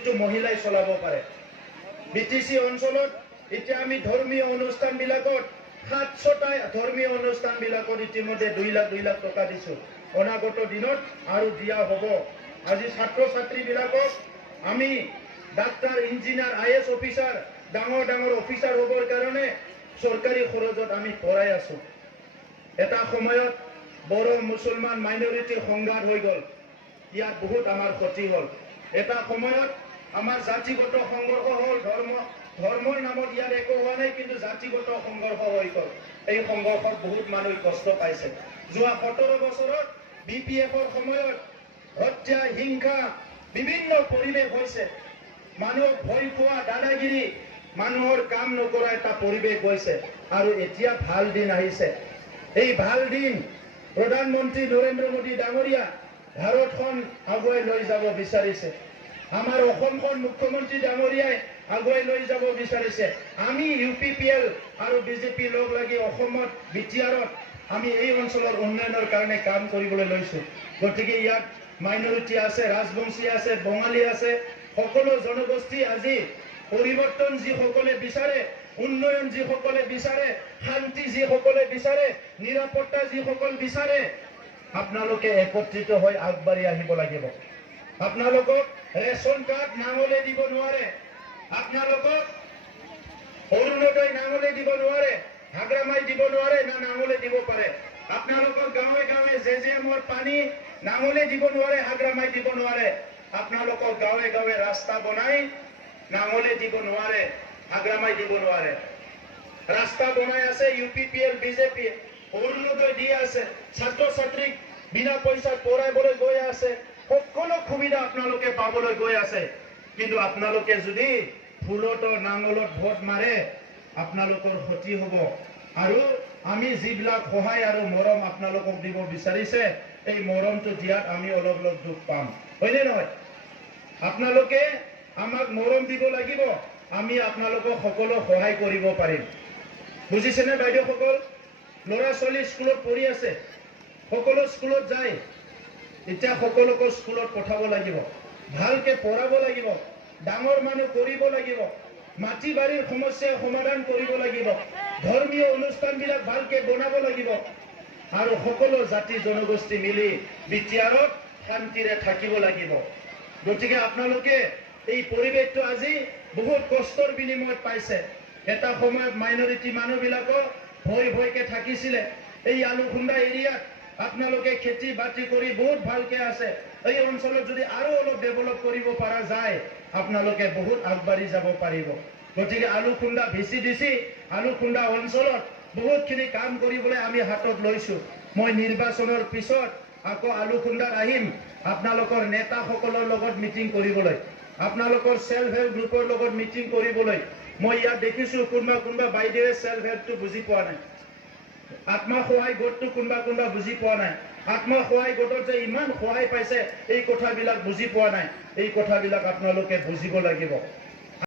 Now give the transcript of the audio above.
যিটো মহিলাই চলাব পাৰে বিটিসি অঞ্চলত এতিয়া আমি ধৰ্মীয় অনুষ্ঠানবিলাকত 700টা ধৰ্মীয় অনুষ্ঠানবিলাকত ইতিমধ্যে 2 লাখ টকা দিছো অনাগত দিনত আৰু দিয়া হ'ব আজি ছাত্ৰ ছাত্ৰীবিলাকক আমি ডাক্তাৰ ইঞ্জিনিয়াৰ আইএছ অফিচাৰ ডাঙৰ অফিচাৰ হ'বৰ কাৰণে চৰকাৰী খৰচত আমি পঢ়াই আছো এটা সময়ত বড় মুছলমান মাইনৰিটিৰ সংঘাত হৈ গ'ল ইয়াত বহুত আমাৰ ক্ষতি হ'ল এটা সময়ত আমাৰ জাতিগত সংঘৰ্ষ হ'ল ধৰ্মৰ নামত ইয়াৰ একো হোৱা নাই কিন্তু জাতিগত সংঘৰ্ষ হৈ গ'ল এই সংঘৰ্ষত বহুত মানুহ কষ্ট পাইছে যোৱা 17 বছৰত বিপিএফৰ সময়ত হত্যা হিংসা বিভিন্ন পৰিৱেশ হৈছে মানুহক ভয় খোৱা দাদাগিৰি মানুহৰ কাম নকৰা এটা পৰিৱেশ হৈছে আৰু এতিয়া ভাল দিন আহিছে এই ভাল দিন প্ৰধানমন্ত্ৰী নৰেন্দ্ৰ মোদী ডাঙৰীয়া ভাৰতখন আগুৱাই লৈ যাব বিচাৰিছে আমাৰ অসমখন মুখ্যমন্ত্ৰী ডাঙৰীয়াই আগুৱাই লৈ যাব বিচাৰিছে আমি ইউপিপিএল আৰু বিজেপি লগ লাগি অসমত বিটিআৰত আমি এই অঞ্চলৰ উন্নয়নৰ কাৰণে কাম কৰিবলৈ লৈছো গতিকে ইয়াত মাইনৰিটি আছে ৰাজবংশী আছে বঙালী আছে সকলো জনগোষ্ঠী আজি পৰিৱৰ্তন যিসকলে বিচাৰে উন্নয়ন যিসকলে বিচাৰে শান্তি যিসকলে বিচাৰে নিৰাপত্তা যিসকল বিচাৰে আপোনালোকে একত্ৰিত হৈ আগবাঢ়ি আহিব লাগিব আপোনালোকক ৰেচন কাৰ্ড নাঙলে দিব নোৱাৰে আপোনালোকক অৰুণোদয় নাঙলে দিব নোৱাৰে হাগ্ৰামাই দিব নোৱাৰে না নাঙলে দিব পাৰে আপোনালোকৰ গাঁৱে গাঁৱে জেজেএমৰ পানী নাঙলে দিব নোৱাৰে হাগ্ৰামাই দিব নোৱাৰে আপোনালোকৰ গাঁৱে গাঁৱে ৰাস্তা বনাই নাঙলে দিব নোৱাৰে হাগ্ৰামাই দিব নোৱাৰে ৰাস্তা বনাই আছে ইউপিপিএল বিজেপি অৰুণোদয় দি আছে ছাত্ৰ ছাত্ৰীক বিনা পইচাত পঢ়াবলৈ গৈ আছে সকলো সুবিধা আপোনালোকে পাবলৈ গৈ আছে কিন্তু আপোনালোকে যদি ফুলত নাঙলত ভোট মাৰে আপোনালোকৰ ক্ষতি হ'ব আৰু আমি যিবিলাক সহায় আৰু মৰম আপোনালোকক দিব বিচাৰিছে এই মৰমটো দিয়াত আমি অলপ দুখ পাম হয়নে নহয় আপোনালোকে আমাক মৰম দিব লাগিব আমি আপোনালোকক সকলো সহায় কৰিব পাৰিম বুজিছেনে বাইদেউসকল ল'ৰা ছোৱালী স্কুলত পঢ়ি আছে সকলো স্কুলত যায় এতিয়া সকলোকে স্কুলত পঠাব লাগিব ভালকে পঢ়াব লাগিব ডাঙৰ মানুহ কৰিব লাগিব মাটি বাৰীৰ সমস্যা সমাধান কৰিব লাগিব ধৰ্মীয় অনুষ্ঠানবিলাক ভালকে বনাব লাগিব আৰু সকলো জাতি জনগোষ্ঠী মিলি বিটিআৰত শান্তিৰে থাকিব লাগিব গতিকে আপোনালোকে এই পৰিৱেশটো আজি বহুত কষ্টৰ বিনিময়ত পাইছে এটা সময়ত মাইনৰিটি মানুহবিলাকক ভয়কে থাকিছিলে এই আলুখুন্দা এৰিয়াত আপোনালোকে খেতি বাতি কৰি বহুত ভালকে আছে এই অঞ্চলত যদি আৰু অলপ ডেভেলপ কৰিব পৰা যায় আপোনালোকে বহুত আগবাঢ়ি যাব পাৰিব গতিকে আলুখুন্দা ভিচিডিসি আলুখুন্দা অঞ্চলত বহুতখিনি কাম কৰিবলৈ আমি হাতত লৈছো মই নিৰ্বাচনৰ পিছত আকৌ আলুখুন্দাত আহিম আপোনালোকৰ নেতাসকলৰ লগত মিটিং কৰিবলৈ আপোনালোকৰ সেলফ হেল্প গ্ৰুপৰ লগত মিটিং কৰিবলৈ মই ইয়াত দেখিছো কোনবা বাইদেৱে সেলফ হেল্পটো বুজি পোৱা নাই আত্মা সহায় গোটটো কোনবা বুজি পোৱা নাই আত্মা সহায় গোটত যে ইমান সহায় পাইছে এই কথাবিলাক বুজি পোৱা নাই এই কথাবিলাক আপোনালোকে বুজিব লাগিব